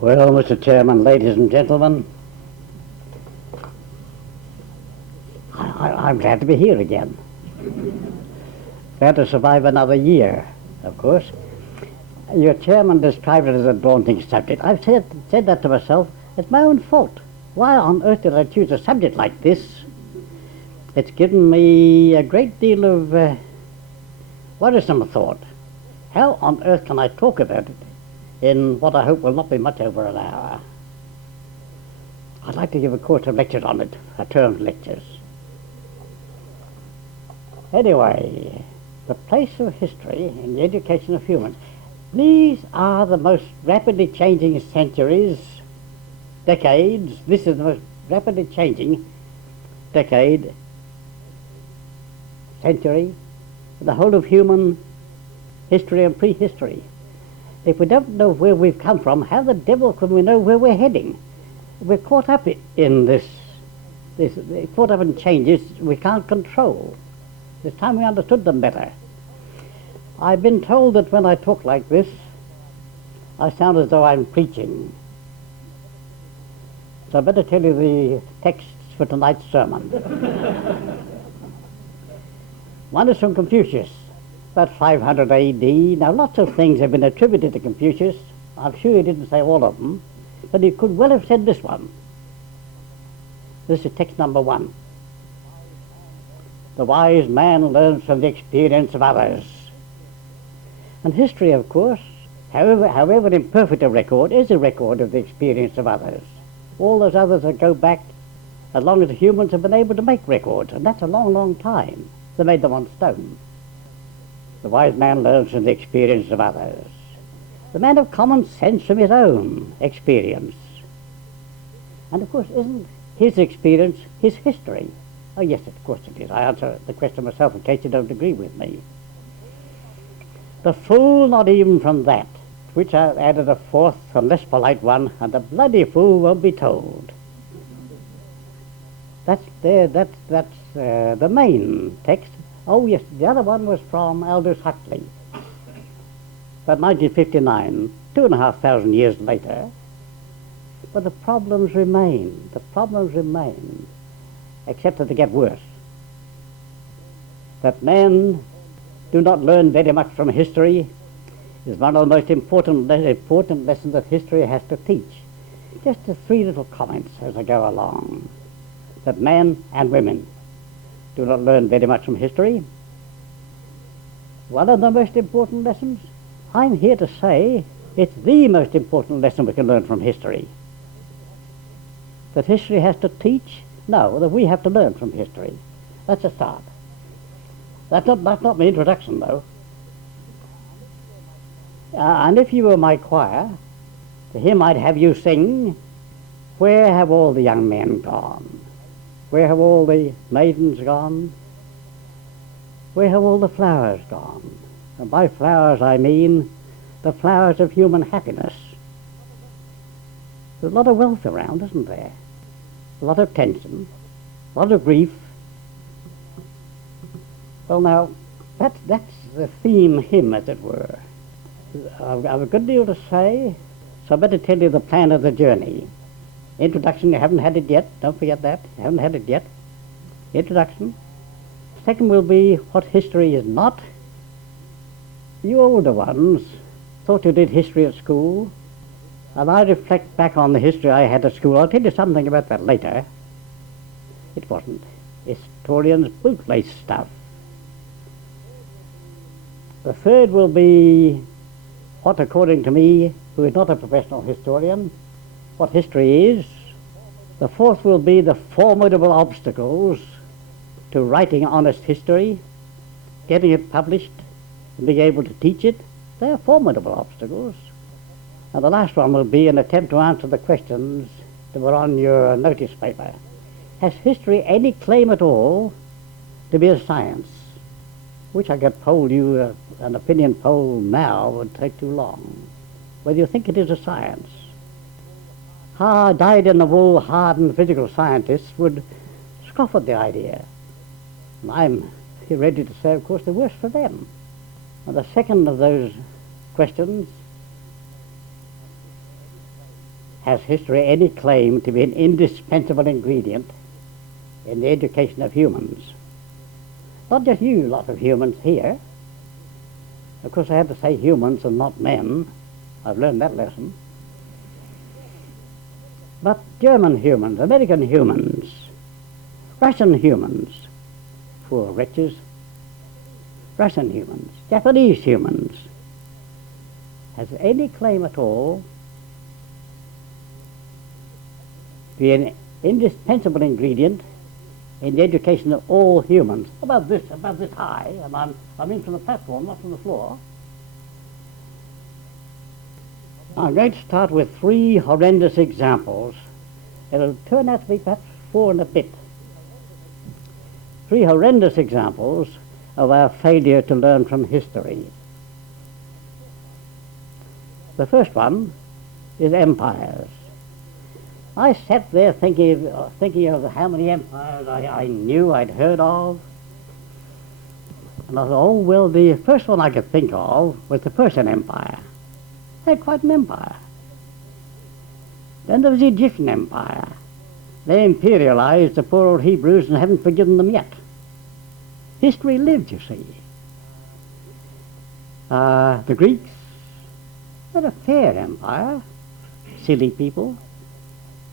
Well, Mr. Chairman, ladies and gentlemen, I'm glad to be here again. Glad to survive another year, of course. Your chairman described it as a daunting subject. I've said that to myself. It's my own fault. Why on earth did I choose a subject like this? It's given me a great deal of worrisome thought. How on earth can I talk about it in what I hope will not be much over an hour? I'd like to give a course of lectures on it, a term of lectures. Anyway, the place of history in the education of humans. These are the most rapidly changing centuries, decades. This is the most rapidly changing decade, century, the whole of human history and prehistory. If we don't know where we've come from, how the devil can we know where we're heading? We're caught up in caught up in changes we can't control. It's time we understood them better. I've been told that when I talk like this, I sound as though I'm preaching. So I better tell you the texts for tonight's sermon. One is from Confucius, about 500 A.D. Now, lots of things have been attributed to Confucius. I'm sure he didn't say all of them, but he could well have said this one. This is text number 1. The wise man learns from the experience of others. And history, of course, however imperfect a record, is a record of the experience of others. All those others that go back as long as the humans have been able to make records, and that's a long, long time. They made them on stone. The wise man learns from the experience of others. The man of common sense from his own experience. And of course, isn't his experience his history? Oh yes, of course it is. I answer the question myself in case you don't agree with me. The fool not even from that, to which I added a fourth and less polite one, and the bloody fool won't be told. That's the main text. Oh yes, the other one was from Aldous Huxley, about 1959, 2,500 years later. But the problems remain. The problems remain, except that they get worse. That men do not learn very much from history is one of the most important lessons that history has to teach. Just 3 little comments as I go along. That men and women do not learn very much from history. One of the most important lessons, I'm here to say it's the most important lesson we can learn from history. That history has to teach? No, that we have to learn from history. That's a start. That's not my introduction, though. And if you were my choir, to him I'd have you sing, "Where have all the young men gone? Where have all the maidens gone? Where have all the flowers gone?" And by flowers I mean the flowers of human happiness. There's a lot of wealth around, isn't there? A lot of tension, a lot of grief. Well now, that's the theme hymn, as it were. I've a good deal to say, so I better tell you the plan of the journey. Introduction, you haven't had it yet, don't forget that, you haven't had it yet. Introduction. Second will be what history is not. You older ones thought you did history at school, and I reflect back on the history I had at school. I'll tell you something about that later. It wasn't historians' bootlace stuff. The third will be what, according to me, who is not a professional historian, what history is. The fourth will be the formidable obstacles to writing honest history, getting it published, and being able to teach it. They are formidable obstacles. And the last one will be an attempt to answer the questions that were on your notice paper. Has history any claim at all to be a science? Which I could poll you, an opinion poll now would take too long. Whether you think it is a science. Dyed-in-the-wool, hardened physical scientists would scoff at the idea. And I'm here ready to say, of course, the worse for them. And the second of those questions has history any claim to be an indispensable ingredient in the education of humans? Not just you lot of humans here. Of course I had to say humans and not men. I've learned that lesson. But German humans, American humans, Russian humans, poor wretches, Russian humans, Japanese humans, has any claim at all to be an indispensable ingredient in the education of all humans? About this high, and I'm in from the platform, not from the floor. I'm going to start with 3 horrendous examples. It'll turn out to be perhaps 4 and a bit. 3 horrendous examples of our failure to learn from history. The first one is empires. I sat there thinking of how many empires I knew, I'd heard of. And I thought, oh, well, the first one I could think of was the Persian Empire. They had quite an empire. Then there was the Egyptian Empire. They imperialized the poor old Hebrews and haven't forgiven them yet. History lived, you see. The Greeks had a fair empire. Silly people.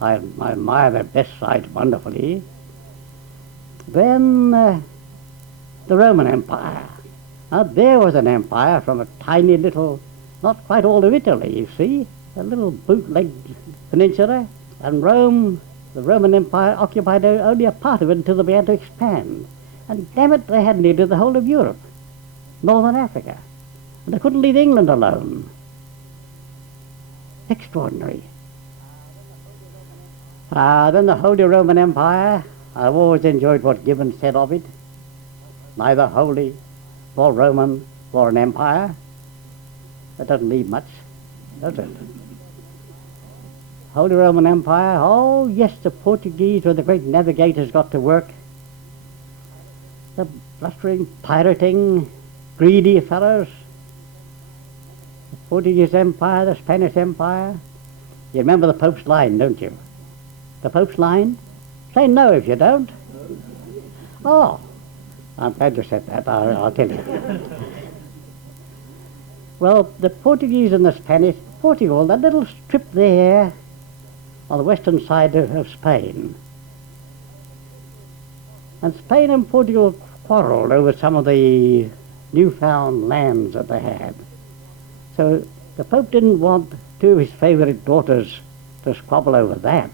I admire their best side wonderfully. Then the Roman Empire. Now there was an empire from a tiny little, not quite all of Italy, you see, a little bootleg peninsula, and Rome, the Roman Empire, occupied only a part of it until they began to expand. And damn it, they had needed the whole of Europe, northern Africa, and they couldn't leave England alone. Extraordinary. Then the Holy Roman Empire. I've always enjoyed what Gibbon said of it. Neither holy, nor Roman, nor an empire. That doesn't leave much, does it? Holy Roman Empire, oh yes, the Portuguese were the great navigators got to work. The blustering, pirating, greedy fellows. The Portuguese Empire, the Spanish Empire. You remember the Pope's line, don't you? The Pope's line? Say no if you don't. Oh, I'm glad you said that, I'll tell you. Well, the Portuguese and the Spanish, Portugal, that little strip there on the western side of Spain. And Spain and Portugal quarreled over some of the newfound lands that they had. So the Pope didn't want 2 of his favourite daughters to squabble over that.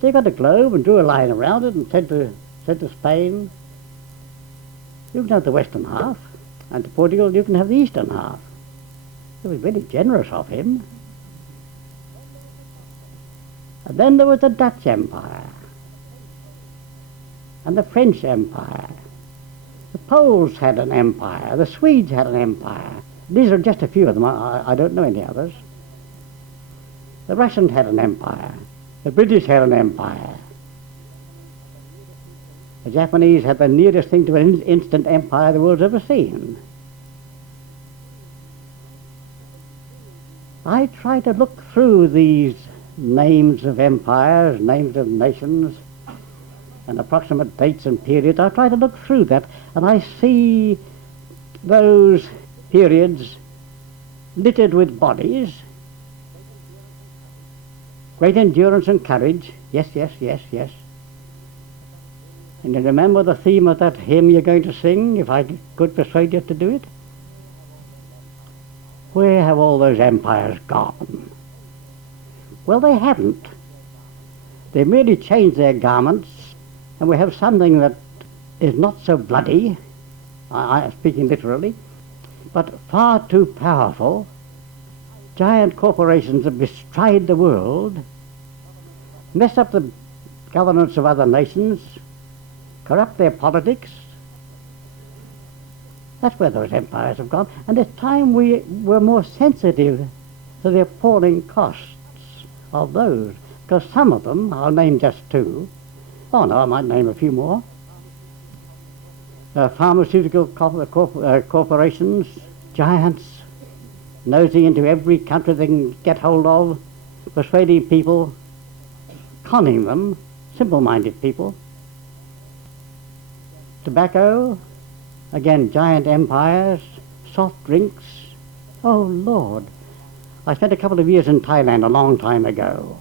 So he got a globe and drew a line around it and said to Spain, you can have the western half, and to Portugal you can have the eastern half. It was very generous of him. And then there was the Dutch Empire, and the French Empire. The Poles had an empire, the Swedes had an empire. These are just a few of them, I don't know any others. The Russians had an empire. The British had an empire. The Japanese had the nearest thing to an instant empire the world's ever seen. I try to look through these names of empires, names of nations, and approximate dates and periods. I try to look through that, and I see those periods littered with bodies. Great endurance and courage, yes, yes, yes, yes. And you remember the theme of that hymn you're going to sing, if I could persuade you to do it? Where have all those empires gone? Well, they haven't. They merely changed their garments, and we have something that is not so bloody, I speaking literally, but far too powerful. Giant corporations that bestride the world, mess up the governance of other nations, corrupt their politics. That's where those empires have gone. And it's time we were more sensitive to the appalling costs of those. Because some of them, I'll name just 2. Oh no, I might name a few more. Pharmaceutical corporations, giants, nosing into every country they can get hold of, persuading people, conning them, simple-minded people. Tobacco, again, giant empires, soft drinks. Oh, Lord. I spent a couple of years in Thailand a long time ago.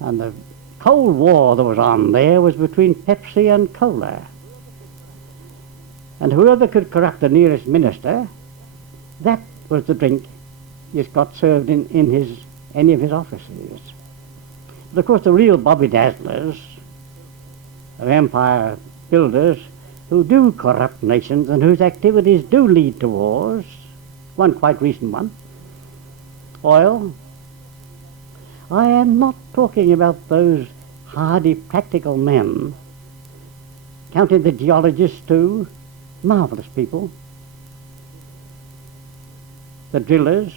And the Cold War that was on there was between Pepsi and Cola. And whoever could corrupt the nearest minister, that was the drink just got served in any of his offices. But of course the real Bobby Dazzlers of empire builders who do corrupt nations and whose activities do lead to wars, one quite recent one, oil. I am not talking about those hardy practical men, counting the geologists too, marvelous people, the drillers.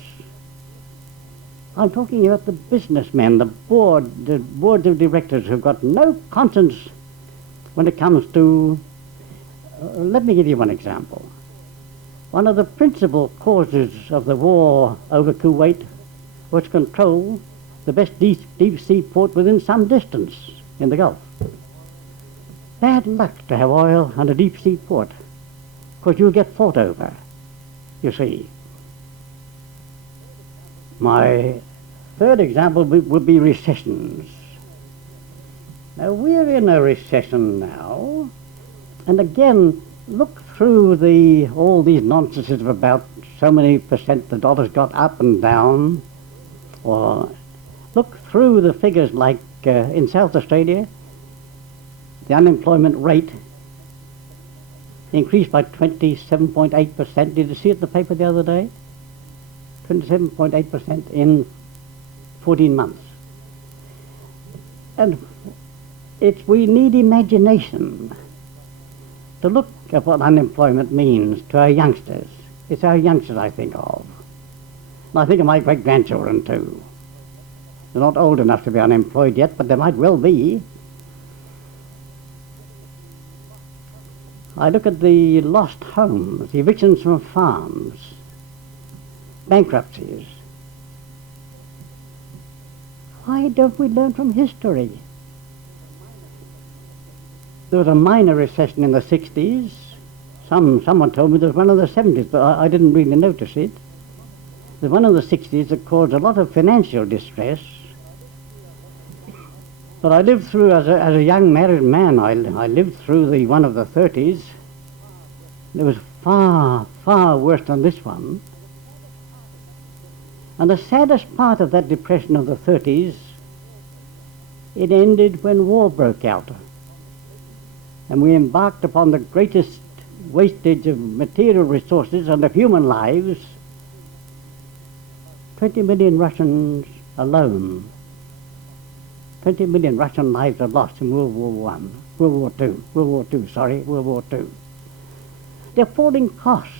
I'm talking about the businessmen, the boards of directors who've got no conscience when it comes to, let me give you one example. One of the principal causes of the war over Kuwait was control the best deep sea port within some distance in the Gulf. Bad luck to have oil on a deep sea port, because you'll get fought over, you see. My third example would be recessions. Now, we're in a recession now, and again, look through all these nonsenses of about so many percent the dollar's got up and down, or look through the figures like in South Australia, the unemployment rate increased by 27.8%. Did you see it in the paper the other day? 27.8% in 14 months. And we need imagination to look at what unemployment means to our youngsters. It's our youngsters I think of. And I think of my great-grandchildren too. They're not old enough to be unemployed yet, but they might well be. I look at the lost homes, the evictions from farms, bankruptcies. Why don't we learn from history? There was a minor recession in the 60s. Someone told me there was one in the 70s, but I didn't really notice it. There's one in the 60s that caused a lot of financial distress. But I lived through, as a young married man, I lived through the one of the 30s. It was far, far worse than this one. And the saddest part of that depression of the 30s, it ended when war broke out. And we embarked upon the greatest wastage of material resources and of human lives. 20 million Russians alone. 20 million Russian lives are lost in World War II. They're falling costs.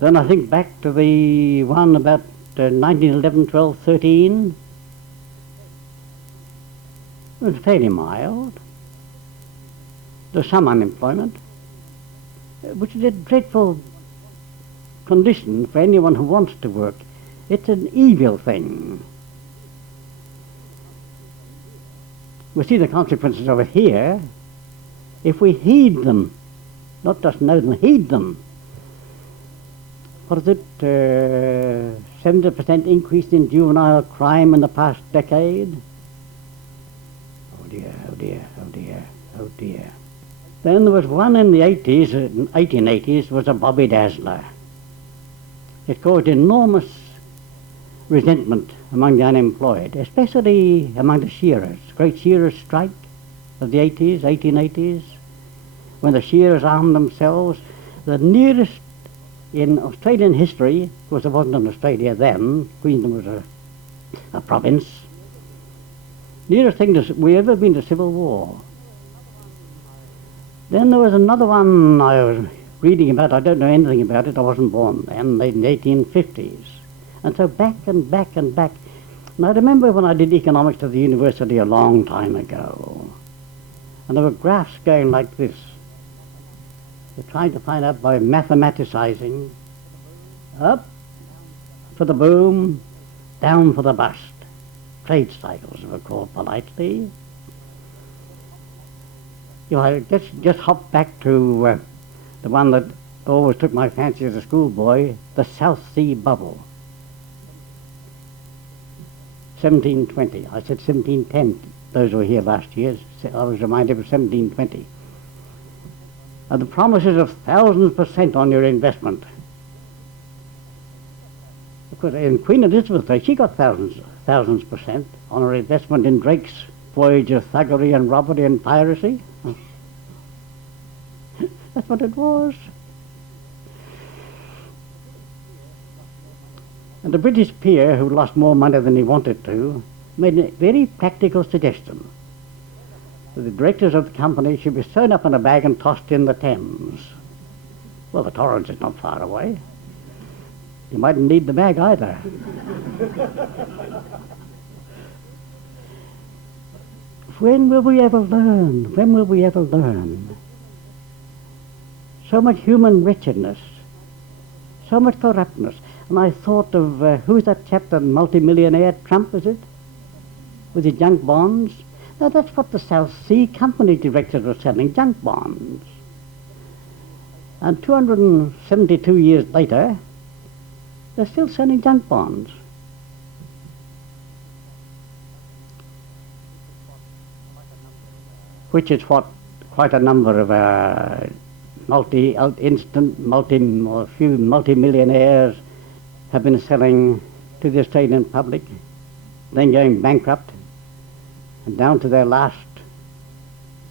Then I think back to the one about 1911, 12, 13. It was fairly mild. There's some unemployment, which is a dreadful condition for anyone who wants to work. It's an evil thing. We see the consequences of it here if we heed them, not just know them, heed them. What is it, 70% increase in juvenile crime in the past decade? Oh dear, oh dear, oh dear, oh dear. Then there was one in the 80s, 1880s, was a Bobby Dazzler. It caused enormous resentment among the unemployed, especially among the shearers. Great shearers' strike of the 80s, 1880s, when the shearers armed themselves. The nearest in Australian history, of course it wasn't in Australia then, Queensland was a province, nearest thing we ever been to civil war. Then there was another one I was reading about. I don't know anything about it, I wasn't born then, in the 1850s. And so back and back and back. And I remember when I did economics at the university a long time ago, and there were graphs going like this. They're trying to find out by mathematicizing Up for the boom, down for the bust. Trade cycles were called politely. You know, I just hop back to the one that always took my fancy as a schoolboy, the South Sea Bubble. 1720. I said 1710. Those who were here last year, I was reminded of 1720. And the promises of 1,000% on your investment. Of course, in Queen Elizabeth's day, she got thousands percent on her investment in Drake's voyage of thuggery and robbery and piracy. That's what it was. And the British peer, who lost more money than he wanted to, made a very practical suggestion. The directors of the company should be sewn up in a bag and tossed in the Thames. Well, the Torrens is not far away. You mightn't need the bag either. When will we ever learn? When will we ever learn? So much human wretchedness, so much corruptness. And I thought of, who's that chap, the multimillionaire, Trump, is it? With his junk bonds? Now that's what the South Sea Company directors were selling, junk bonds. And 272 years later, they're still selling junk bonds. Which is what quite a number of few multi-millionaires have been selling to the Australian public, then going bankrupt, and down to their last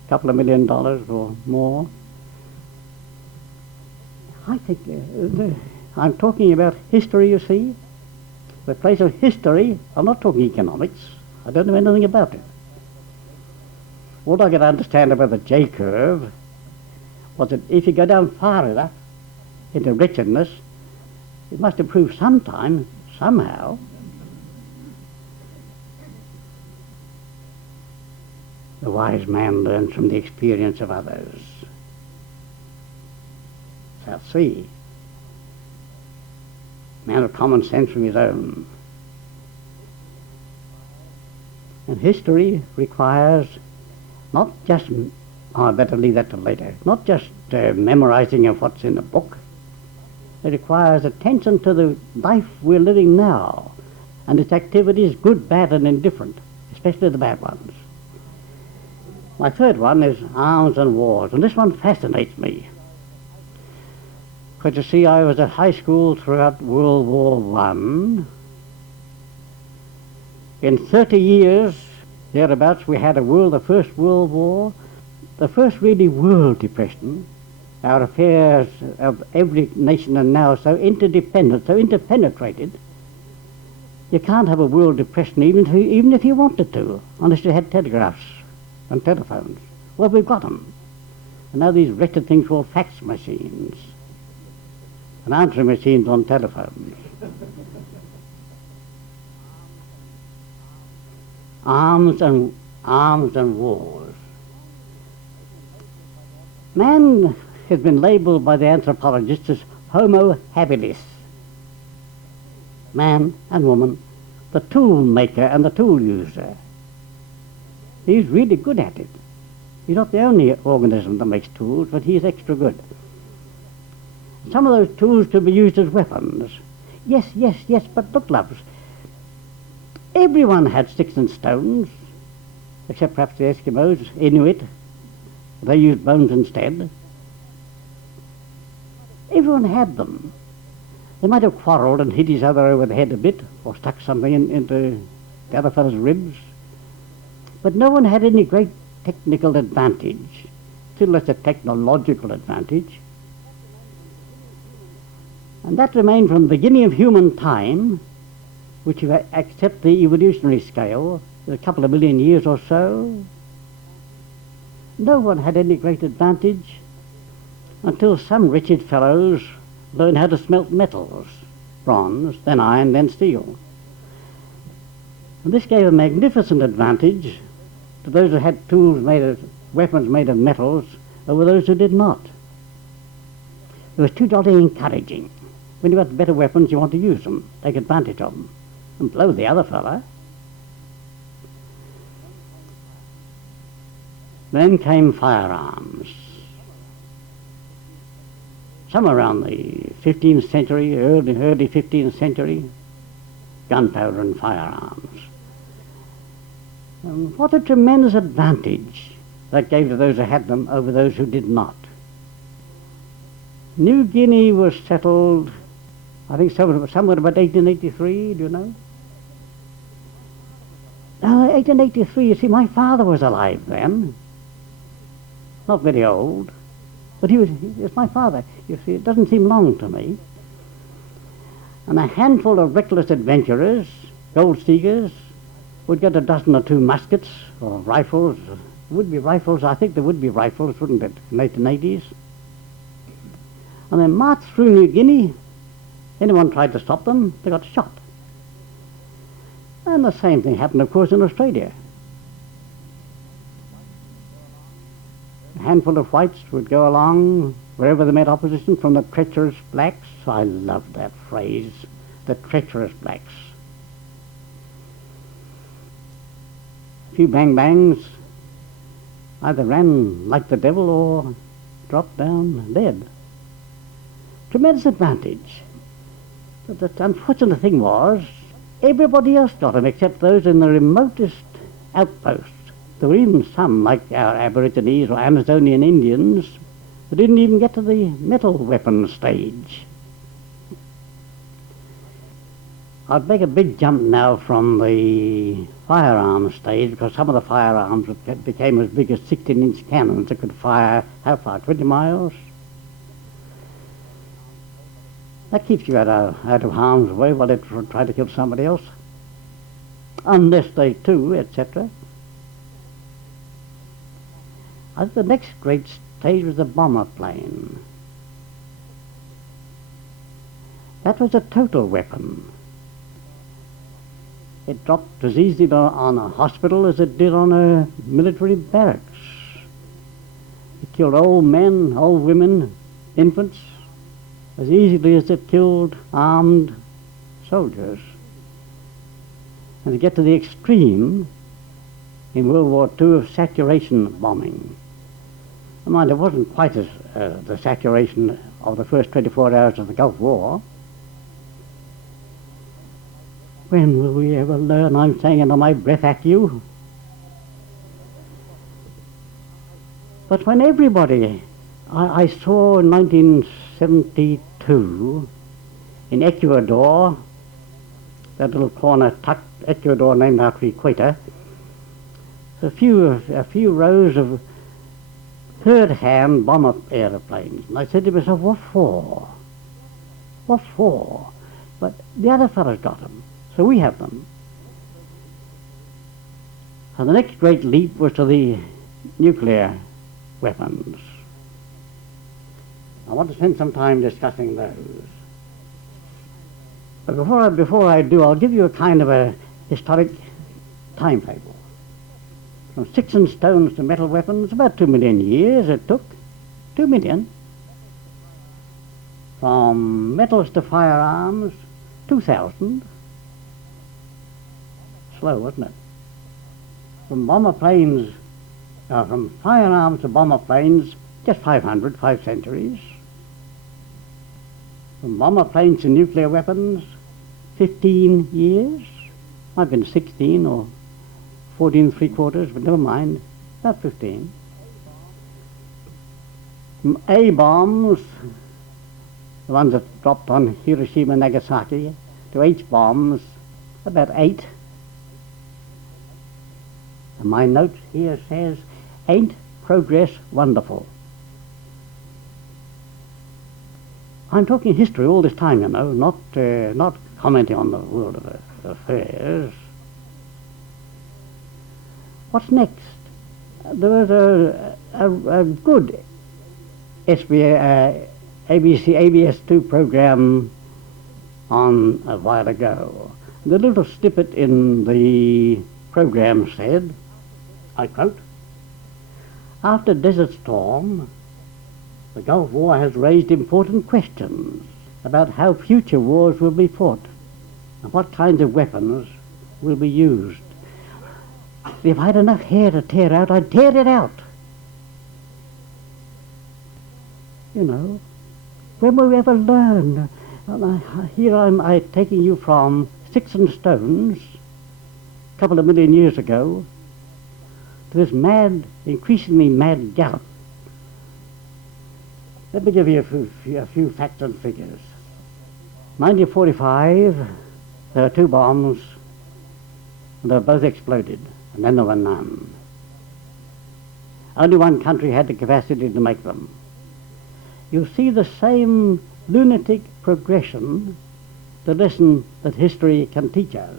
couple of $1 million or more. I think I'm talking about history, you see. The place of history, I'm not talking economics. I don't know anything about it. All I could understand about the J-curve was that if you go down far enough into wretchedness, it must improve sometime, somehow. The wise man learns from the experience of others. South Sea. Man of common sense from his own. And history requires not just, I better leave that till later, not just memorizing of what's in a book. It requires attention to the life we're living now and its activities, good, bad and indifferent, especially the bad ones. My third one is arms and wars, and this one fascinates me. Because you see, I was at high school throughout World War I. In 30 years, thereabouts, we had the First World War, the first really world depression. Our affairs of every nation are now so interdependent, so interpenetrated. You can't have a world depression even if you wanted to, unless you had telegraphs and telephones. Well, we've got them. And now these wretched things called fax machines and answering machines on telephones. Arms and wars. Man has been labelled by the anthropologists as Homo habilis. Man and woman, the tool maker and the tool user. He's really good at it. He's not the only organism that makes tools, but he's extra good. Some of those tools could be used as weapons. Yes, but look, loves, everyone had sticks and stones, except perhaps the Eskimos, Inuit. They used bones instead. Everyone had them. They might have quarrelled and hit each other over the head a bit, or stuck something into the other fellow's ribs. But no one had any great technical advantage, still less a technological advantage. And that remained from the beginning of human time, which if I accept the evolutionary scale, a couple of million years or so. No one had any great advantage until some wretched fellows learned how to smelt metals, bronze, then iron, then steel. And this gave a magnificent advantage to those who had weapons made of metals over those who did not. It was too jolly encouraging. when you've got better weapons, you want to use them, take advantage of them, and blow the other fella. Then came firearms. Somewhere around the 15th century, early 15th century, gunpowder and firearms. And what a tremendous advantage that gave to those who had them over those who did not. New Guinea was settled, I think, somewhere about 1883, do you know? 1883, you see, my father was alive then. Not very old, but he was my father. You see, it doesn't seem long to me. And a handful of reckless adventurers, gold seekers, would get a dozen or two muskets or rifles. Would be rifles, I think there would be rifles, wouldn't it, in the 1880s? And they marched through New Guinea. Anyone tried to stop them, they got shot. And the same thing happened, of course, in Australia. A handful of whites would go along wherever they met opposition from the treacherous blacks. I love that phrase, the treacherous blacks. A few bang-bangs, either ran like the devil or dropped down dead. Tremendous advantage. But the unfortunate thing was, everybody else got them except those in the remotest outposts. There were even some, like our Aborigines or Amazonian Indians, who didn't even get to the metal weapon stage. I'd make a big jump now from the firearms stage, because some of the firearms became as big as 16-inch cannons that could fire, how far, 20 miles? That keeps you out of harm's way while they try to kill somebody else, unless they too, etc. I think the next great stage was the bomber plane. That was a total weapon. It dropped as easily on a hospital as it did on a military barracks. It killed old men, old women, infants, as easily as it killed armed soldiers. And to get to the extreme in World War II of saturation bombing. I mind, it wasn't quite as the saturation of the first 24 hours of the Gulf War. When will we ever learn? I'm saying under my breath at you. But when everybody, I saw in 1972 in Ecuador, that little corner tucked Ecuador named after the equator, a few rows of third-hand bomber aeroplanes. And I said to myself, what for? What for? But the other fellows got them, so we have them. And the next great leap was to the nuclear weapons. I want to spend some time discussing those. But before I do, I'll give you a kind of a historic timetable. From sticks and stones to metal weapons, about 2 million years it took. 2 million. From metals to firearms, 2,000. Slow, wasn't it? From bomber planes, from firearms to bomber planes, just 500, 5 centuries. From bomber planes to nuclear weapons, 15 years. I've been 16 or 14 3/4, but never mind, about 15. From A-bombs, the ones that dropped on Hiroshima and Nagasaki, to H-bombs, about 8. And my note here says, ain't progress wonderful? I'm talking history all this time, you know, not commenting on the world of affairs. What's next? There was a good ABS2 program on a while ago. The little snippet in the program said, I quote, "After Desert Storm, the Gulf War has raised important questions about how future wars will be fought and what kinds of weapons will be used. If I had enough hair to tear out, I'd tear it out. You know, when will we ever learn? Here I'm taking you from sticks and stones a couple of million years ago to this mad, increasingly mad gallop. Let me give you a few facts and figures. 1945, there were 2 bombs, and they were both exploded, and then there were none. Only one country had the capacity to make them. You see the same lunatic progression, the lesson that history can teach us.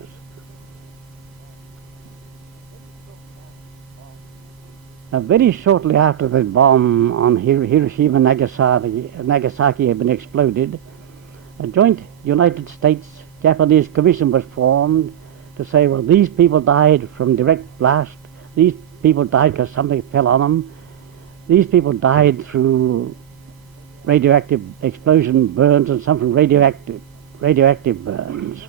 Now, very shortly after the bomb on Hiroshima and Nagasaki had been exploded, a joint United States-Japanese commission was formed to say, well, these people died from direct blast, these people died because something fell on them, these people died through radioactive explosion burns, and some from radioactive burns.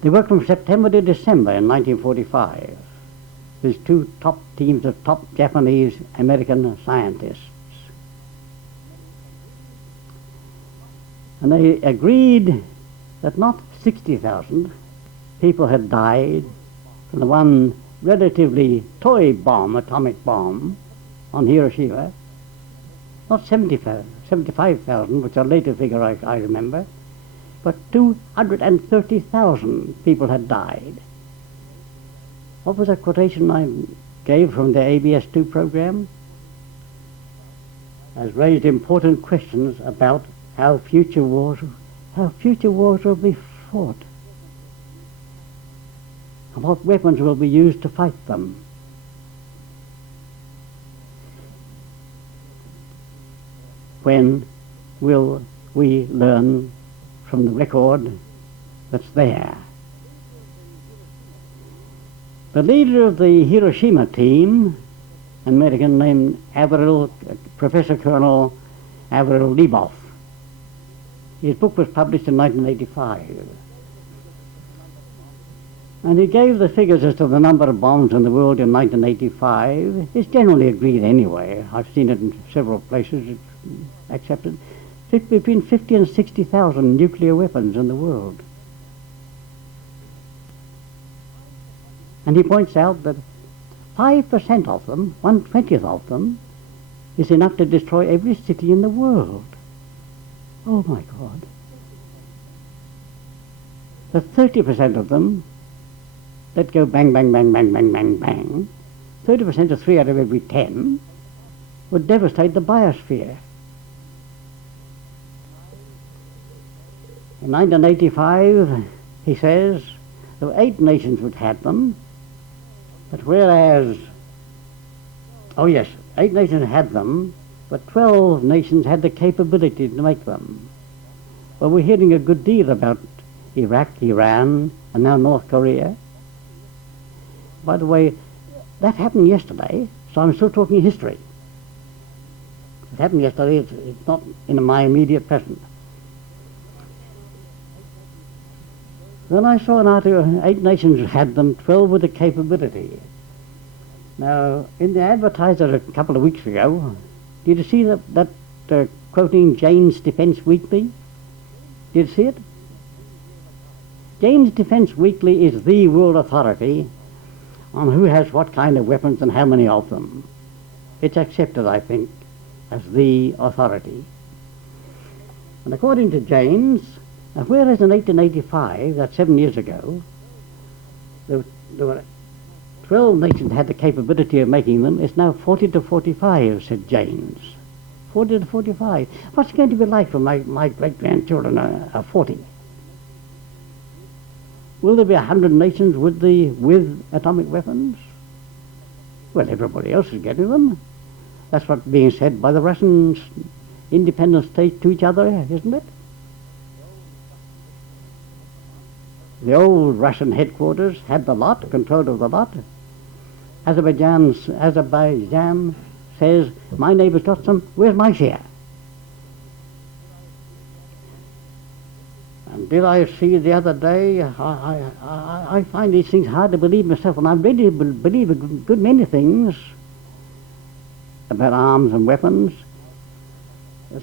They worked from September to December in 1945. There's 2 top teams of top Japanese American scientists. And they agreed that not 60,000 people had died from the one relatively toy bomb, atomic bomb, on Hiroshima. Not 75,000, which is a later figure I remember, but 230,000 people had died. What was that quotation I gave from the ABS-2 program? Has raised important questions about how future wars will be fought, and what weapons will be used to fight them. When will we learn from the record that's there? The leader of the Hiroshima team, an American named Professor Colonel Avril Leboff, his book was published in 1985. And he gave the figures as to the number of bombs in the world in 1985. It's generally agreed anyway. I've seen it in several places, it's accepted. Between 50 and 60,000 nuclear weapons in the world. And he points out that 5% of them, 1/20th of them, is enough to destroy every city in the world. Oh my God. The 30% of them that go bang, bang, bang, bang, bang, bang, bang, 30% of 3 out of every 10 would devastate the biosphere. In 1985, he says, there were 8 nations which had them, but whereas, 8 nations had them, but 12 nations had the capability to make them. Well, we're hearing a good deal about Iraq, Iran, and now North Korea. By the way, that happened yesterday, so I'm still talking history. It happened yesterday, it's not in my immediate present. Then I saw an article, 8 nations had them, 12 with the capability. Now, in the Advertiser a couple of weeks ago, did you see that quoting Jane's Defense Weekly? Did you see it? Jane's Defense Weekly is the world authority on who has what kind of weapons and how many of them. It's accepted, I think, as the authority. And according to Jane's, whereas in 1885, that's 7 years ago, there were 12 nations had the capability of making them, it's now 40 to 45, said Jane's. 40 to 45. What's it going to be like for my great-grandchildren are 40? Will there be 100 nations with atomic weapons? Well, everybody else is getting them. That's what's being said by the Russian independent states to each other, isn't it? The old Russian headquarters had the lot, control of the lot. Azerbaijan says, my neighbour's got some, where's my share? did I see the other day? I find these things hard to believe myself, and I'm ready to believe a good many things about arms and weapons.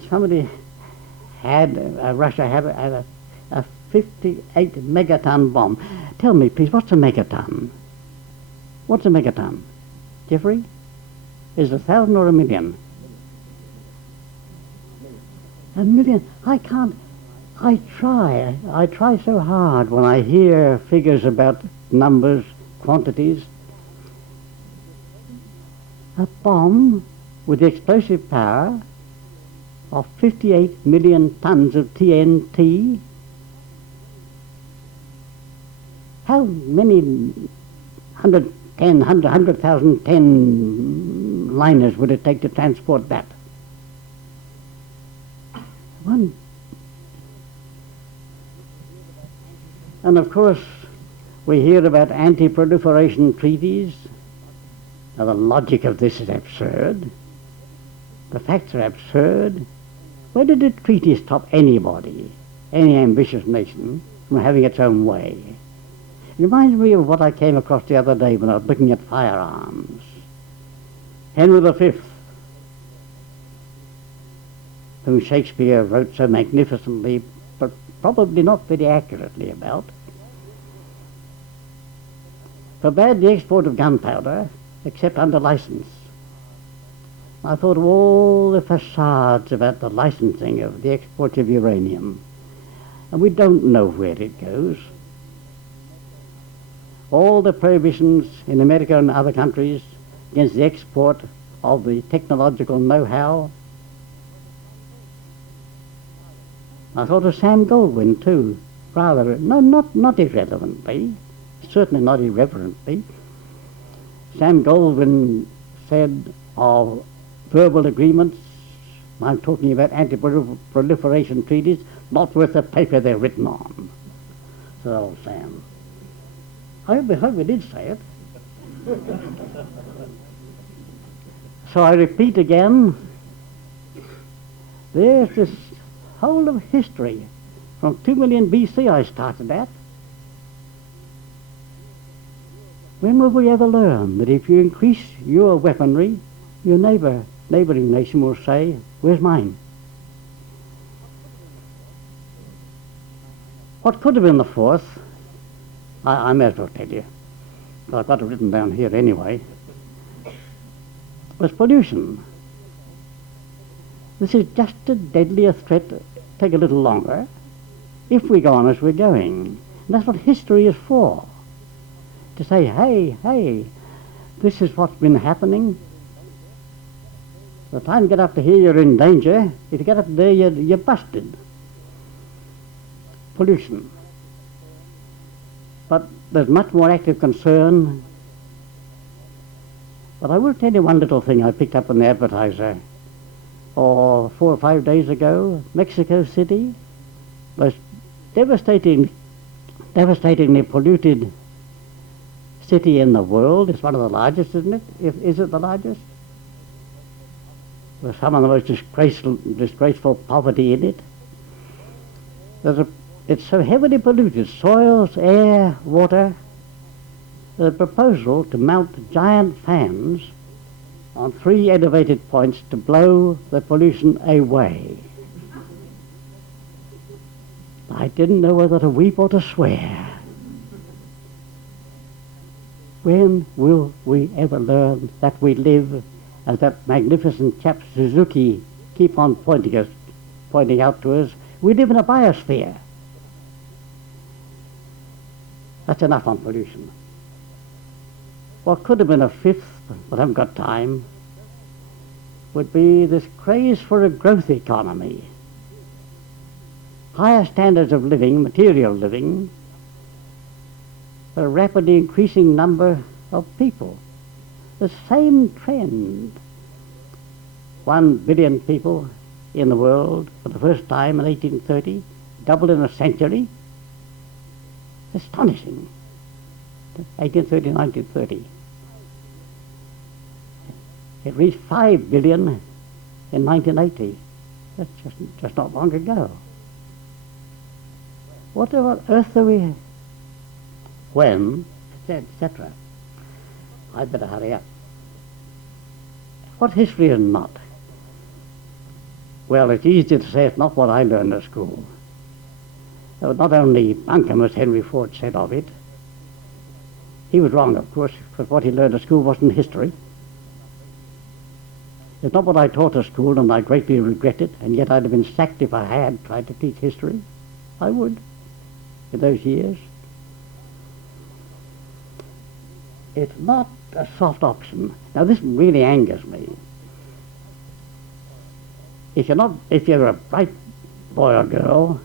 Somebody had, Russia had a 58 megaton bomb. Tell me, please, what's a megaton? What's a megaton? Jeffrey? Is it 1,000 or a million? A million? I can't. I try so hard when I hear figures about numbers, quantities. A bomb with the explosive power of 58 million tons of TNT. How many 100,000 10 liners would it take to transport that? One. And of course, we hear about anti-proliferation treaties. Now, the logic of this is absurd. The facts are absurd. Where did a treaty stop anybody, any ambitious nation, from having its own way? It reminds me of what I came across the other day when I was looking at firearms. Henry V, whom Shakespeare wrote so magnificently, but probably not very accurately about, forbade the export of gunpowder except under license. I thought of all the facades about the licensing of the export of uranium, and we don't know where it goes. All the prohibitions in America and other countries against the export of the technological know-how. I thought of Sam Goldwyn too, rather, no, not irrelevantly, certainly not irreverently. Sam Goldwyn said of verbal agreements, I'm talking about anti-proliferation treaties, not worth the paper they're written on. Said old Sam. I hope he did say it. So I repeat again, there's this whole of history. From 2 million BC I started at. When will we ever learn that if you increase your weaponry, your neighbouring nation will say, where's mine? What could have been the fourth, I may as well tell you, but I've got it written down here anyway, was pollution. This is just as deadly a threat, take a little longer, if we go on as we're going. And that's what history is for. To say, hey, this is what's been happening. By the time you get up to here, you're in danger. If you get up there, you're busted. Pollution. But there's much more active concern. But I will tell you one little thing I picked up in the Advertiser. 4 or 5 days ago, Mexico City was devastatingly polluted city in the world. It's one of the largest, isn't it? Is it the largest? There's some of the most disgraceful poverty in it. It's so heavily polluted, soils, air, water. There's a proposal to mount giant fans on 3 elevated points to blow the pollution away. I didn't know whether to weep or to swear. When will we ever learn that we live, as that magnificent chap Suzuki keep on pointing out to us, we live in a biosphere. That's enough on pollution. What could have been a fifth, but I haven't got time, would be this craze for a growth economy. Higher standards of living, material living, for a rapidly increasing number of people. The same trend. 1 billion people in the world for the first time in 1830, doubled in a century. Astonishing. 1830, 1930. It reached 5 billion in 1980. That's just not long ago. What on earth are we, when, etc. I'd better hurry up. What history is not? Well, it's easy to say it's not what I learned at school. It was not only bunkum, as Henry Ford said of it. He was wrong, of course, because what he learned at school wasn't history. It's not what I taught at school, and I greatly regret it, and yet I'd have been sacked if I had tried to teach history. I would, in those years. It's not a soft option. Now, this really angers me. If you're a bright boy or girl,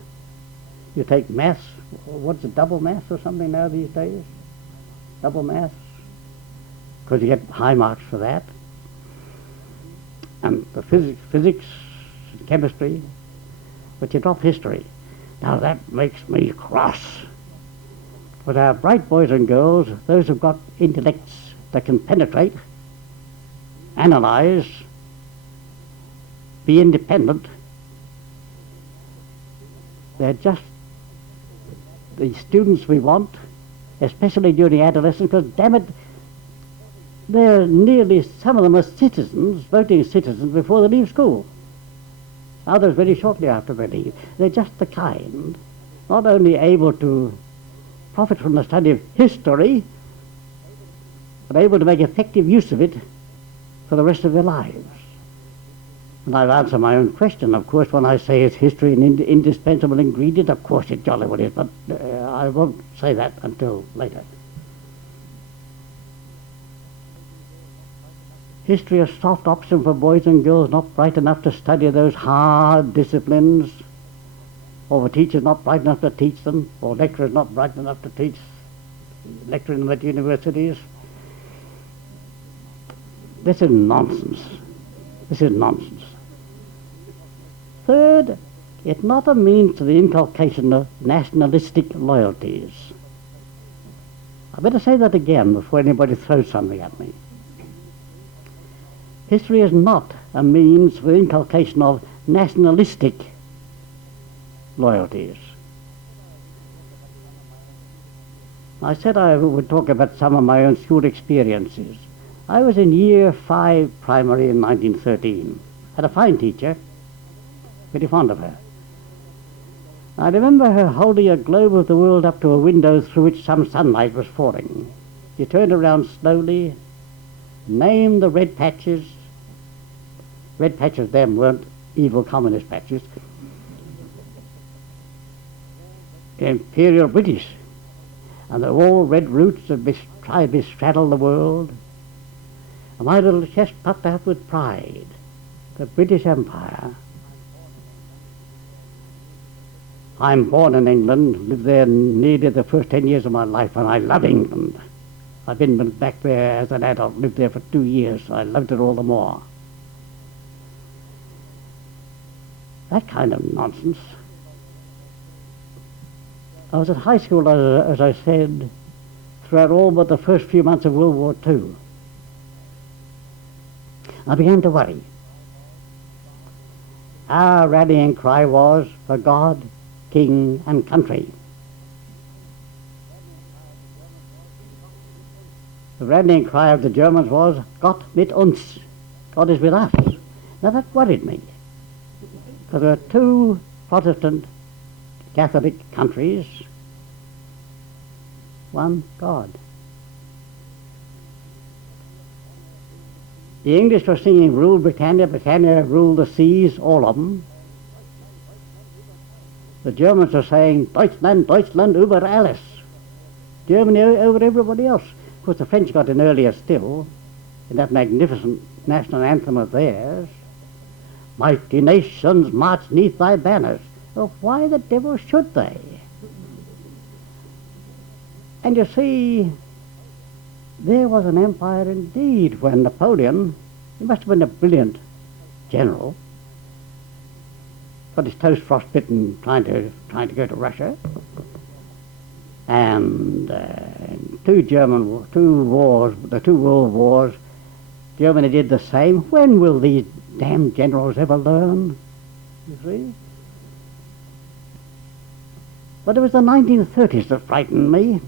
you take maths. What's it, double maths or something now these days? Double maths, because you get high marks for that. And the physics, chemistry, but you drop history. Now that makes me cross. But our bright boys and girls, those who've got intellects that can penetrate, analyze, be independent, they're just the students we want, especially during adolescence, because, damn it, they're nearly, some of them are citizens, voting citizens, before they leave school. Others very shortly after they leave. They're just the kind, not only able to profit from the study of history, but able to make effective use of it for the rest of their lives. And I've answered my own question, of course, when I say is history an indispensable ingredient. Of course it jolly well is, but I won't say that until later. History a soft option for boys and girls not bright enough to study those hard disciplines, or for teachers not bright enough to teach them, or lecturers not bright enough to teach, lecturing them at universities. This is nonsense. This is nonsense. Third, it's not a means to the inculcation of nationalistic loyalties. I better say that again before anybody throws something at me. History is not a means for the inculcation of nationalistic loyalties. I said I would talk about some of my own school experiences. I was in year 5 primary in 1913. Had a fine teacher, very fond of her. I remember her holding a globe of the world up to a window through which some sunlight was falling. She turned around slowly, named the red patches. Red patches then weren't evil communist patches. Imperial British. And they're all red roots that bestraddle the world. And my little chest puffed out with pride. The British Empire. I'm born in England, lived there nearly the first 10 years of my life, and I love England. I've been back there as an adult, lived there for 2 years, so I loved it all the more. That kind of nonsense. I was at high school, as I said, throughout all but the first few months of World War II. I began to worry. Our rallying cry was, for God, King and country. The rallying cry of the Germans was, Gott mit uns, God is with us. Now that worried me, because there were 2 Protestant Catholic countries, one God. The English were singing Rule Britannia, Britannia rule the seas, all of them. The Germans are saying Deutschland, Deutschland über alles. Germany over everybody else. Of course, the French got in earlier still, in that magnificent national anthem of theirs. Mighty nations march neath thy banners. Well, why the devil should they? And you see, there was an empire indeed when Napoleon, he must have been a brilliant general, got his toes frostbitten trying to go to Russia, and the 2 world wars, Germany did the same. When will these damn generals ever learn? You see? But it was the 1930s that frightened me.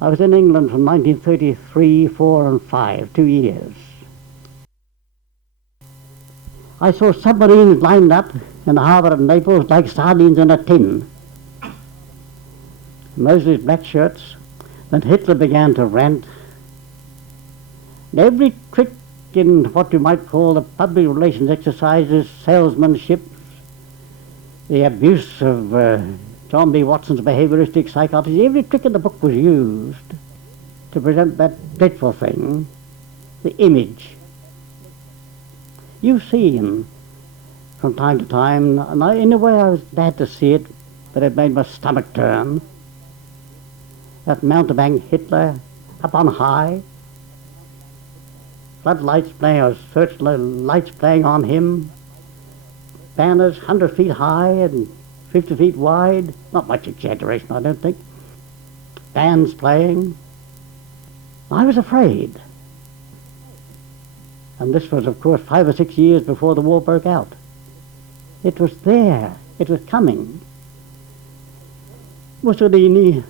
I was in England from 1933, 4 and 5, 2 years. I saw submarines lined up in the harbour of Naples like sardines in a tin. Mostly black shirts. Then Hitler began to rant. And every trick in what you might call the public relations exercises, salesmanship, the abuse of John B. Watson's behavioristic psychology, every trick in the book was used to present that dreadful thing, the image. You've seen from time to time, and in a way I was glad to see it, but it made my stomach turn, that mountebank Hitler up on high, floodlights playing, or searchlights playing on him, banners 100 feet high and 50 feet wide, not much exaggeration I don't think, bands playing. I was afraid. And this was, of course, 5 or 6 years before the war broke out. It was there. It was coming. Mussolini,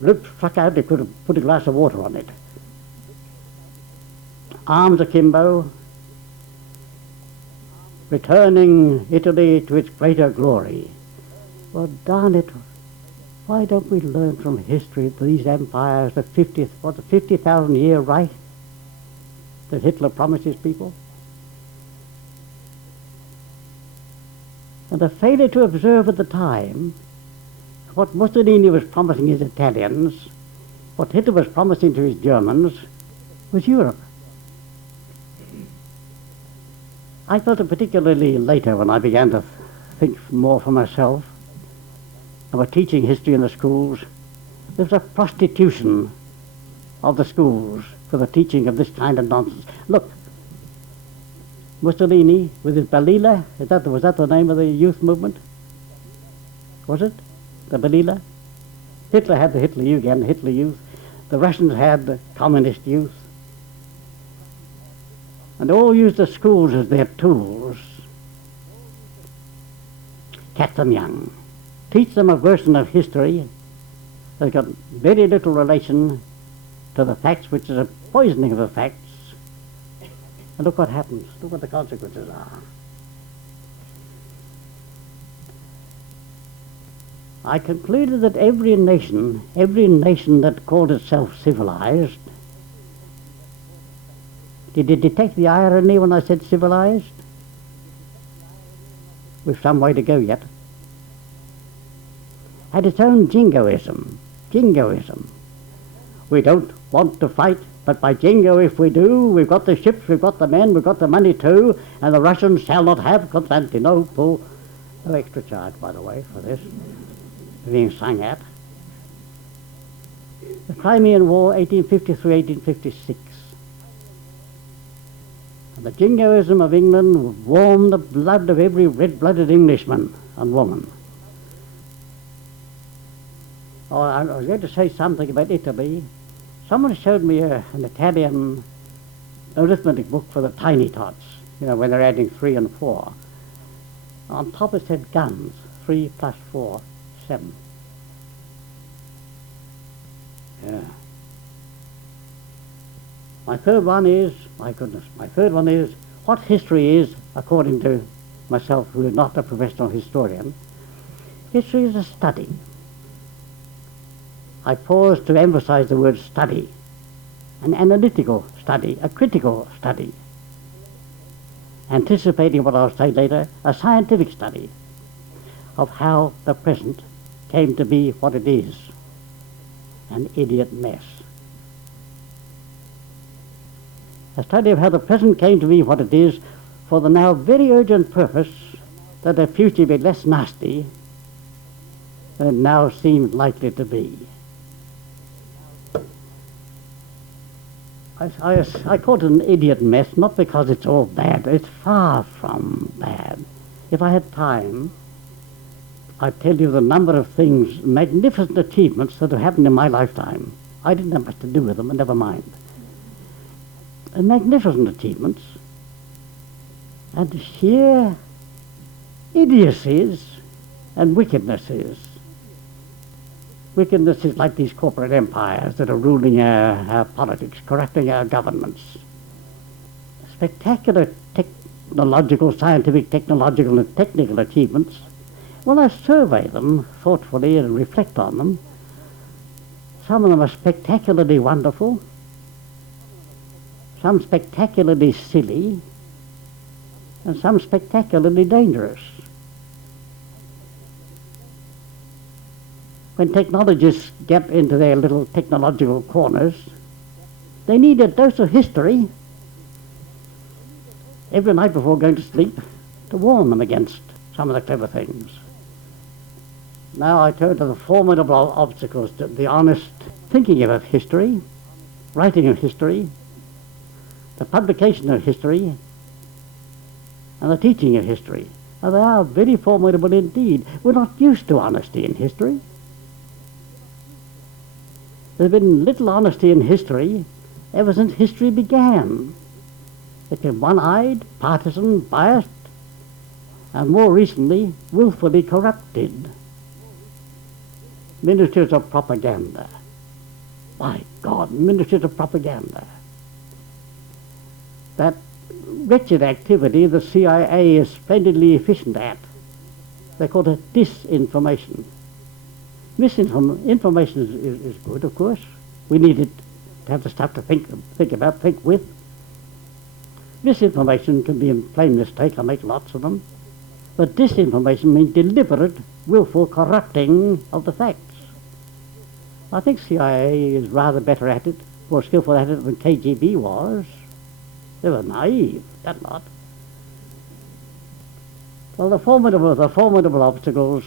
lips struck out, they could have put a glass of water on it. Arms akimbo, returning Italy to its greater glory. Well, darn it, why don't we learn from history these empires, the 50,000 year right that Hitler promised his people? And the failure to observe at the time what Mussolini was promising his Italians, what Hitler was promising to his Germans, was Europe. I felt it particularly later when I began to think more for myself about teaching history in the schools. There was a prostitution of the schools for the teaching of this kind of nonsense. Look, Mussolini with his Balila, was that the name of the youth movement? Was it? The Balila? Hitler had the Hitler Youth. The Russians had the Communist Youth. And they all used the schools as their tools. Catch them young. Teach them a version of history that's got very little relation to the facts, which is a poisoning of the facts. And look what happens. Look what the consequences are. I concluded that every nation that called itself civilized. Did you detect the irony when I said civilized? We've some way to go yet. Had its own jingoism. Jingoism. We don't want to fight, but by jingo if we do, we've got the ships, we've got the men, we've got the money too, and the Russians shall not have Constantinople. No extra charge, by the way, for this, being sung at. The Crimean War, 1853-1856. And the jingoism of England warmed the blood of every red-blooded Englishman and woman. Oh, I was going to say something about Italy. Someone showed me an Italian arithmetic book for the tiny tots, when they're adding 3 and 4. On top it said guns, 3 plus 4, 7. Yeah. My third one is, what history is, according to myself, who is not a professional historian. History is a study. I pause to emphasize the word study, an analytical study, a critical study, anticipating what I'll say later, a scientific study of how the present came to be what it is, an idiot mess. A study of how the present came to be what it is for the now very urgent purpose that the future be less nasty than it now seems likely to be. I call it an idiot mess, not because it's all bad. It's far from bad. If I had time, I'd tell you the number of things, magnificent achievements that have happened in my lifetime. I didn't have much to do with them, and never mind. And magnificent achievements, and sheer idiocies and wickednesses Wickedness is like these corporate empires that are ruling our politics, corrupting our governments. Spectacular technological, scientific, technological and technical achievements, when I survey them thoughtfully and reflect on them, some of them are spectacularly wonderful, some spectacularly silly, and some spectacularly dangerous. When technologists get into their little technological corners, they need a dose of history every night before going to sleep to warn them against some of the clever things. Now I turn to the formidable obstacles to the honest thinking of history, writing of history, the publication of history, and the teaching of history. Now they are very formidable indeed. We're not used to honesty in history. There's been little honesty in history ever since history began. It's been one-eyed, partisan, biased, and more recently, willfully corrupted. Ministers of propaganda. My God, ministers of propaganda. That wretched activity the CIA is splendidly efficient at. They call it disinformation. Information is good, of course. We need it to have the stuff to think about, think with. Misinformation can be in plain mistake. I make lots of them. But disinformation means deliberate, willful corrupting of the facts. I think CIA is rather better at it, more skillful at it than KGB was. They were naive, that lot. Well, the formidable obstacles,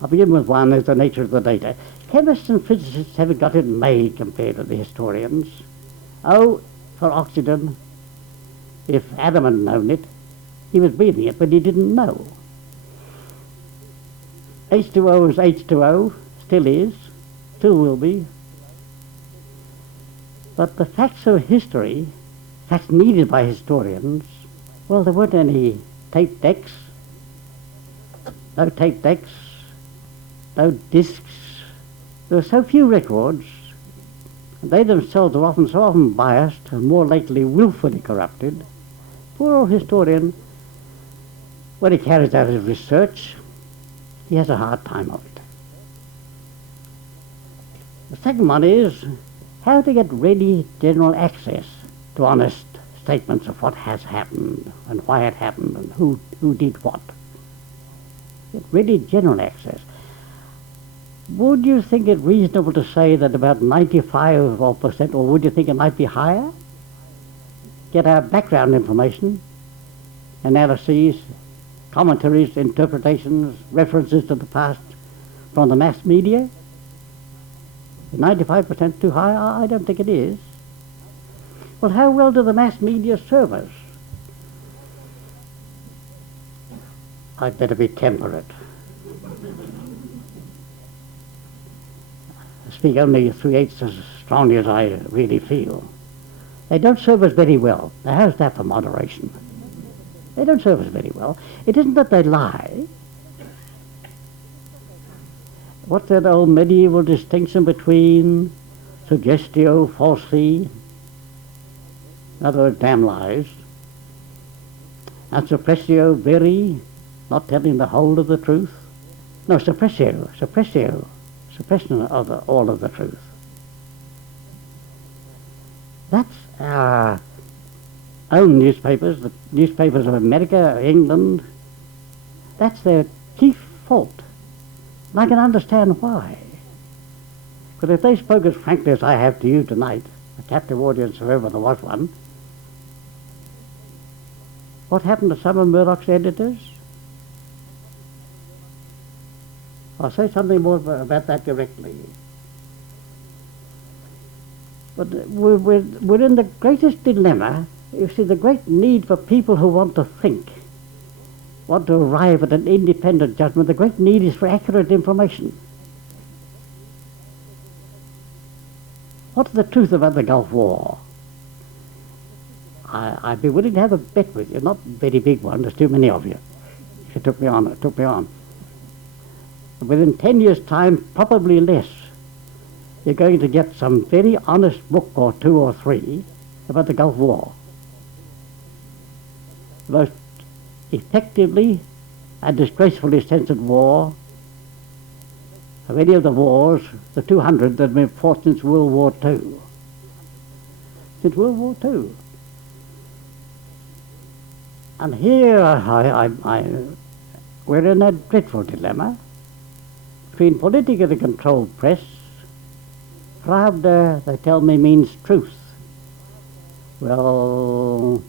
I'll begin with one, is the nature of the data. Chemists and physicists haven't got it made compared to the historians. Oh, for oxygen, if Adam had known it, he was breathing it, but he didn't know. H2O is H2O, still is, still will be. But the facts of history, facts needed by historians, well, there weren't any tape decks, no tape decks, no discs. There were so few records, and they themselves are so often biased and more lately willfully corrupted. Poor old historian, when he carries out his research, he has a hard time of it. The second one is how to get ready general access to honest statements of what has happened and why it happened and who did what. Get ready general access. Would you think it reasonable to say that about 95%, or would you think it might be higher? Get our background information, analyses, commentaries, interpretations, references to the past from the mass media? 95% too high? I don't think it is. Well, how well do the mass media serve us? I'd better be temperate. I speak only 3/8 as strongly as I really feel. They don't serve us very well. Now, how's that for moderation? They don't serve us very well. It isn't that they lie. What's that old medieval distinction between suggestio falsi, in other words, damn lies, and suppressio veri, not telling the whole of the truth? No, suppression of all of the truth. That's our own newspapers, the newspapers of America, England. That's their chief fault. And I can understand why. But if they spoke as frankly as I have to you tonight, a captive audience if ever there was one, what happened to some of Murdoch's editors? I'll say something more about that directly. But we're in the greatest dilemma. You see, the great need for people who want to think, want to arrive at an independent judgment, the great need is for accurate information. What's the truth about the Gulf War? I'd be willing to have a bet with you, not a very big one, there's too many of you. If you took me on, it took me on. within 10 years' time, probably less, you're going to get some very honest book or two or three about the Gulf War. The most effectively and disgracefully censored war of any of the wars, the 200 that have been fought since World War II. Since World War II. And here we're in a dreadful dilemma between politically controlled press. Pravda, they tell me, means truth. Well.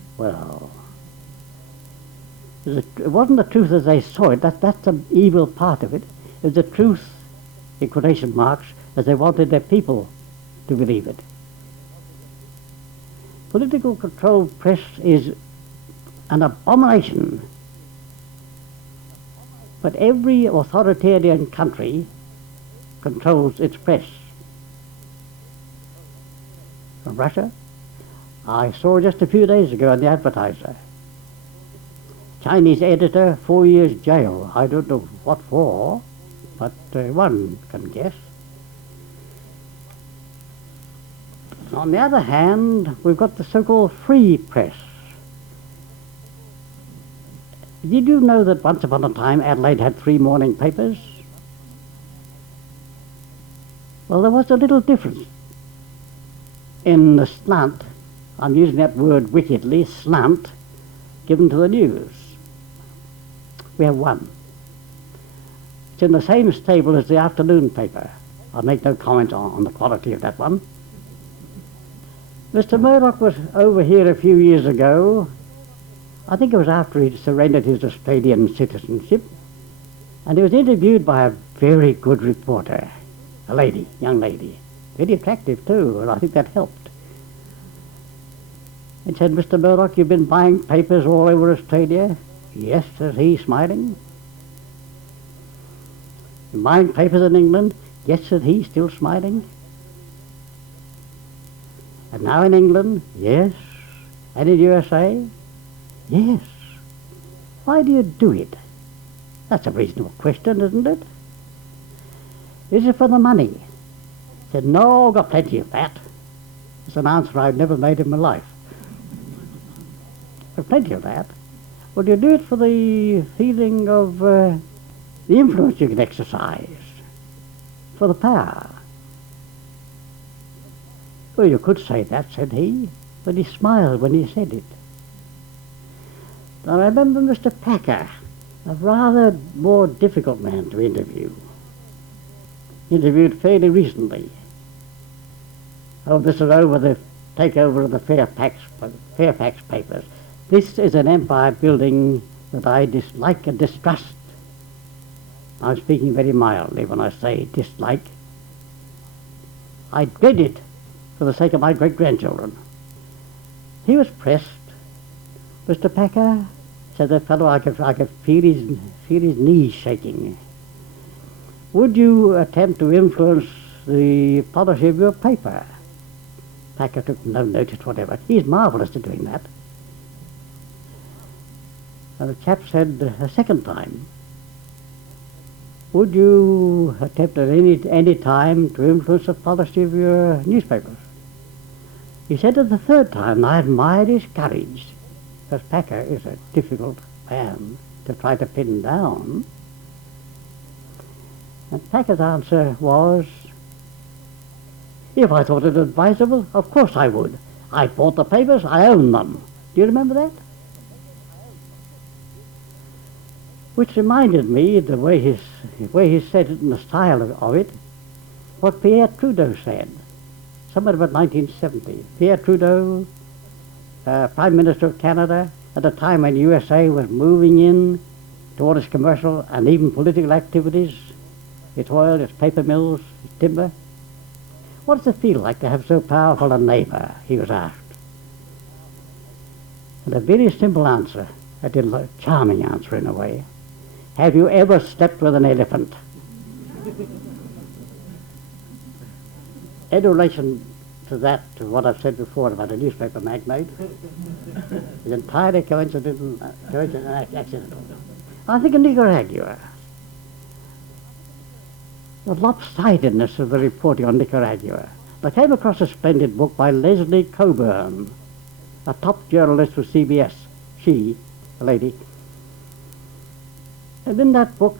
It wasn't the truth as they saw it. That's the evil part of it. It was the truth, in quotation marks, as they wanted their people to believe it. Political controlled press is an abomination. But every authoritarian country controls its press. From Russia, I saw just a few days ago in the Advertiser, Chinese editor, 4 years jail. I don't know what for, but one can guess. On the other hand, we've got the so-called free press. Did you know that once upon a time Adelaide had 3 morning papers? Well, there was a little difference in the slant, I'm using that word wickedly, slant, given to the news. We have one. It's in the same stable as the afternoon paper. I'll make no comment on the quality of that one. Mr. Murdoch was over here a few years ago. I think it was after he'd surrendered his Australian citizenship, and he was interviewed by a very good reporter, a lady, young lady, very attractive too, and I think that helped. It said, "Mr. Murdoch, you've been buying papers all over Australia?" "Yes," says he, smiling. "Been buying papers in England?" "Yes," said he, still smiling. "And now in England?" "Yes." "And in USA?" "Yes." "Why do you do it?" That's a reasonable question, isn't it? "Is it for the money?" I said, "No, I've got plenty of that." It's an answer I've never made in my life. I've plenty of that. "Well, do you do it for the feeling of the influence you can exercise? For the power?" "Well, you could say that," said he, but he smiled when he said it. I remember Mr. Packer, a rather more difficult man to interview. Interviewed fairly recently. Oh, this is over the takeover of the Fairfax papers. "This is an empire building that I dislike and distrust." I'm speaking very mildly when I say dislike. I dread it for the sake of my great-grandchildren. He was pressed. "Mr. Packer," said the fellow, I could feel his knees shaking, "would you attempt to influence the policy of your paper?" Packer took no notice whatever. He's marvellous at doing that. And the chap said a second time, "Would you attempt at any time to influence the policy of your newspapers?" He said it the third time, and I admired his courage, because Packer is a difficult man to try to pin down. And Packer's answer was, "If I thought it advisable, of course I would. I bought the papers, I own them." Do you remember that? Which reminded me, the way he said it and the style of it, what Pierre Trudeau said, somewhere about 1970. Pierre Trudeau, Prime Minister of Canada, at a time when USA was moving in toward its commercial and even political activities, its oil, its paper mills, its timber. "What does it feel like to have so powerful a neighbour?" he was asked. And a very simple answer, a charming answer in a way: "Have you ever slept with an elephant?" In relation to that, to what I've said before about a newspaper magnate, is entirely coincidental, accidental. I think in Nicaragua, the lopsidedness of the reporting on Nicaragua. I came across a splendid book by Leslie Coburn, a top journalist for CBS, she, a lady. And in that book,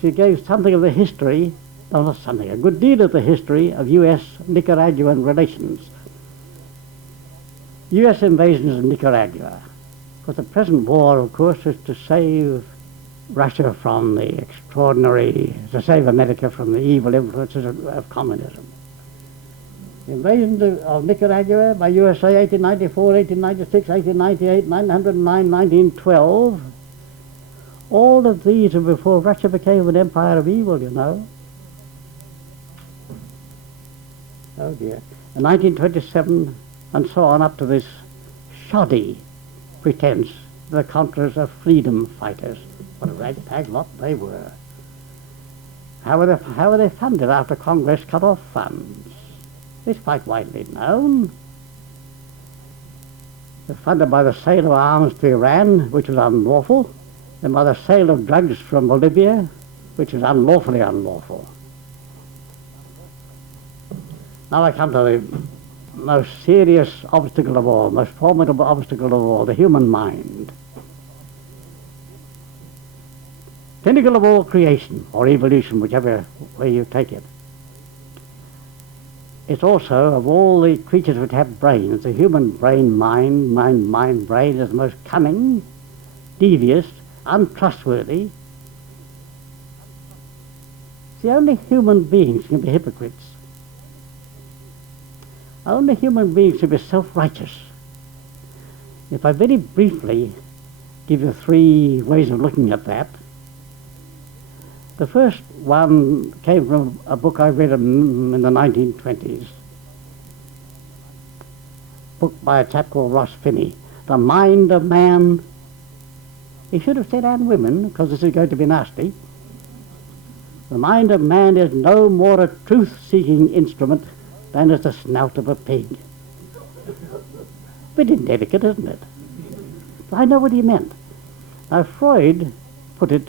she gave something of the history, no, not something, a good deal of the history of U.S.-Nicaraguan relations. U.S. invasions of Nicaragua. Because the present war, of course, is to save Russia from the extraordinary, to save America from the evil influences of communism. The invasion of Nicaragua by USA, 1894, 1896, 1898, 1909, 1912, all of these are before Russia became an empire of evil, you know. Oh dear. In 1927 and so on up to this shoddy pretense, the conquerors are freedom fighters. What a ragtag lot they were. How were they funded after Congress cut off funds? It's quite widely known. They're funded by the sale of arms to Iran, which was unlawful, and by the sale of drugs from Bolivia, which is unlawfully unlawful. Now I come to the most serious obstacle of all, most formidable obstacle of all, the human mind. Pinnacle of all creation, or evolution, whichever way you take it. It's also, of all the creatures which have brains, the human brain, mind, brain is the most cunning, devious, untrustworthy. It's the only human beings can be hypocrites. Only human beings can be self-righteous. If I very briefly give you three ways of looking at that, the first one came from a book I read in the 1920s, a book by a chap called Ross Finney, The Mind of Man. He should have said and women, because this is going to be nasty. The mind of man is no more a truth-seeking instrument than is the snout of a pig. Bit indelicate, isn't it? But I know what he meant. Now Freud put it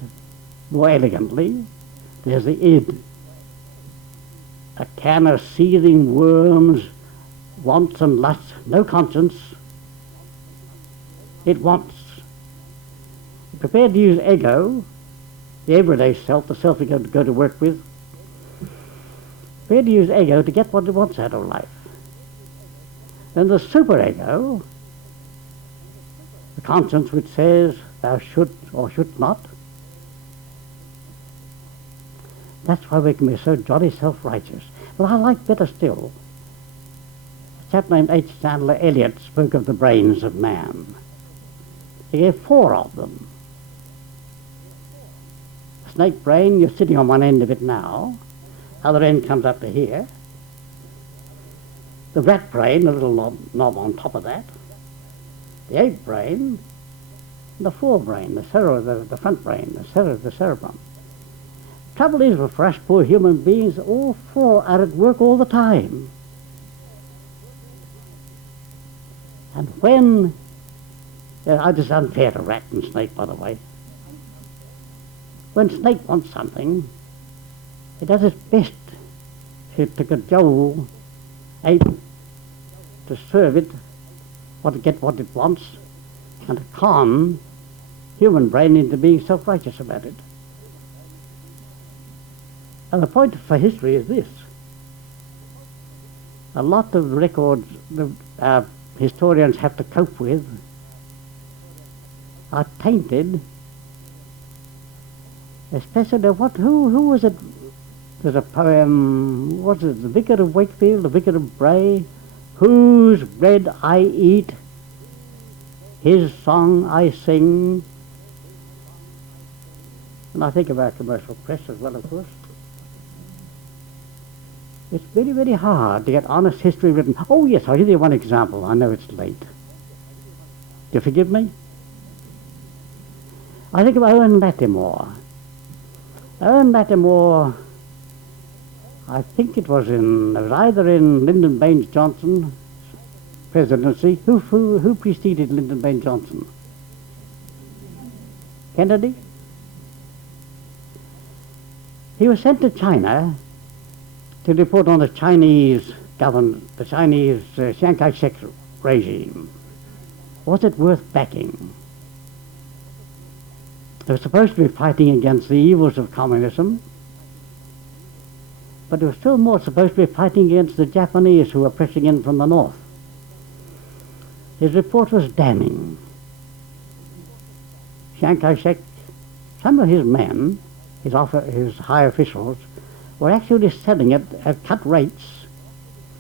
more elegantly. There's the id, a can of seething worms, wants and lusts, no conscience. It wants. Prepared to use ego, the everyday self, the self you're going to go to work with, prepared to use ego to get what it wants out of life. Then the superego, the conscience which says thou should or should not. That's why we can be so jolly self-righteous. But I like better still, a chap named H. Chandler Elliott spoke of the brains of man. He gave 4 of them. The snake brain, you're sitting on one end of it now. Other end comes up to here. The rat brain, a little knob on top of that. The ape brain, and the forebrain, the front brain, the cerebrum. Trouble is, for us poor human beings, all 4 are at work all the time. And when, it's unfair to rat and snake, by the way. When snake wants something, it does its best to cajole ape to serve it, to get what it wants, and to con human brain into being self-righteous about it. And the point for history is this. A lot of records the historians have to cope with are tainted, especially who was it? There's a poem, what is it, the Vicar of Wakefield, the Vicar of Bray, whose bread I eat, his song I sing. And I think of our commercial press as well, of course. It's very, very hard to get honest history written. Oh yes, I'll give you one example. I know it's late. Do you forgive me? I think of Owen Lattimore. Owen Lattimore, I think it was either in Lyndon Baines Johnson's presidency. Who preceded Lyndon Baines Johnson? Kennedy? He was sent to China to report on the Chinese government, the Chinese Chiang Kai-shek regime. Was it worth backing? They were supposed to be fighting against the evils of communism, but they were still more supposed to be fighting against the Japanese who were pressing in from the north. His report was damning. Chiang Kai-shek, some of his men, his high officials, were actually selling it at cut rates,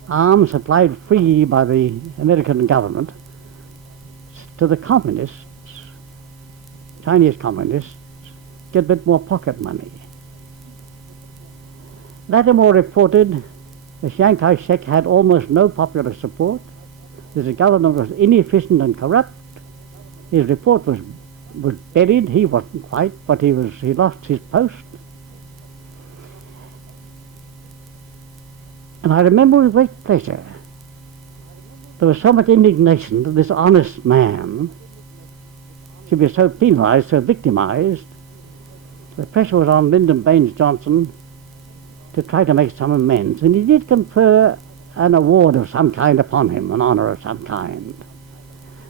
arms supplied free by the American government, to the communists, Chinese communists, get a bit more pocket money. Lattimore reported that Chiang Kai-shek had almost no popular support, that the government was inefficient and corrupt. His report was buried. He wasn't quite, but he lost his post. And I remember with great pleasure, there was so much indignation that this honest man should be so penalized, so victimized. The pressure was on Lyndon Baines Johnson to try to make some amends. And he did confer an award of some kind upon him, an honor of some kind.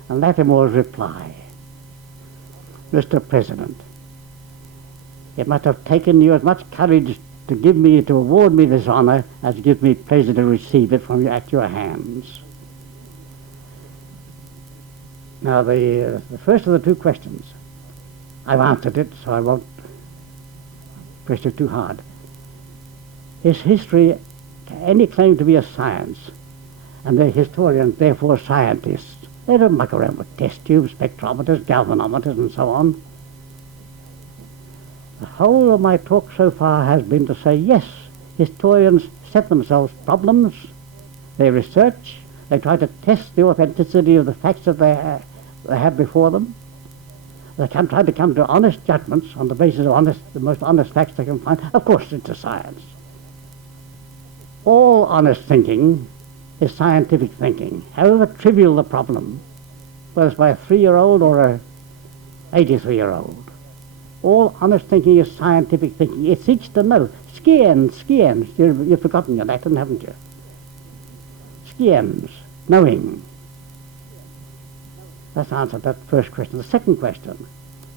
And Lattimore's reply: Mr. President, it must have taken you as much courage to award me this honor as it gives me pleasure to receive it from you at your hands. Now, the first of the two questions, I've answered it, so I won't press it too hard. Is history any claim to be a science? And the historians, therefore scientists, they don't muck around with test tubes, spectrometers, galvanometers, and so on. The whole of my talk so far has been to say, yes, historians set themselves problems, they research, they try to test the authenticity of the facts that they have before them. They try to come to honest judgments on the basis of the most honest facts they can find. Of course, it's a science. All honest thinking is scientific thinking, however trivial the problem, whether it's by a 3-year-old or a 83-year-old. All honest thinking is scientific thinking. It seeks to know. Science. You've forgotten your Latin, haven't you? Science, knowing. Let's answer that first question. The second question: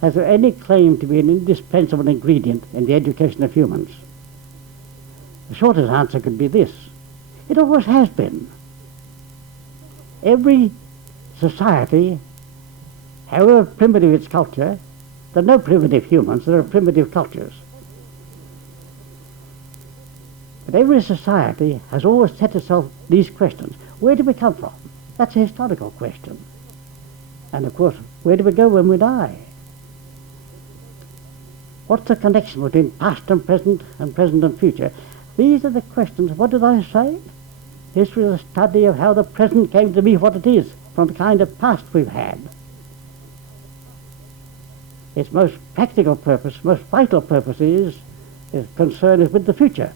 has there any claim to be an indispensable ingredient in the education of humans? The shortest answer could be this: it always has been. Every society, however primitive its culture, there are no primitive humans, there are primitive cultures. But every society has always set itself these questions. Where do we come from? That's a historical question. And of course, where do we go when we die? What's the connection between past and present and future? These are the questions. What did I say? History is a study of how the present came to be what it is, from the kind of past we've had. Its most practical purpose, most vital purpose is concern is with the future,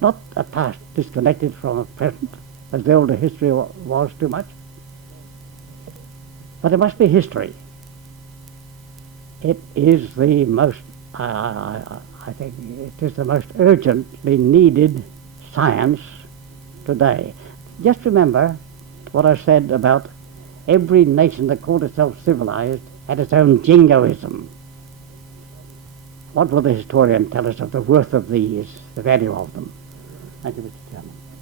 not a past disconnected from a present, as the older history was too much. But it must be history. It is the most, I think, it is the most urgently needed science today. Just remember what I said about every nation that called itself civilized had its own jingoism. What will the historian tell us of the worth of these, the value of them? Thank you, Mr. Chairman.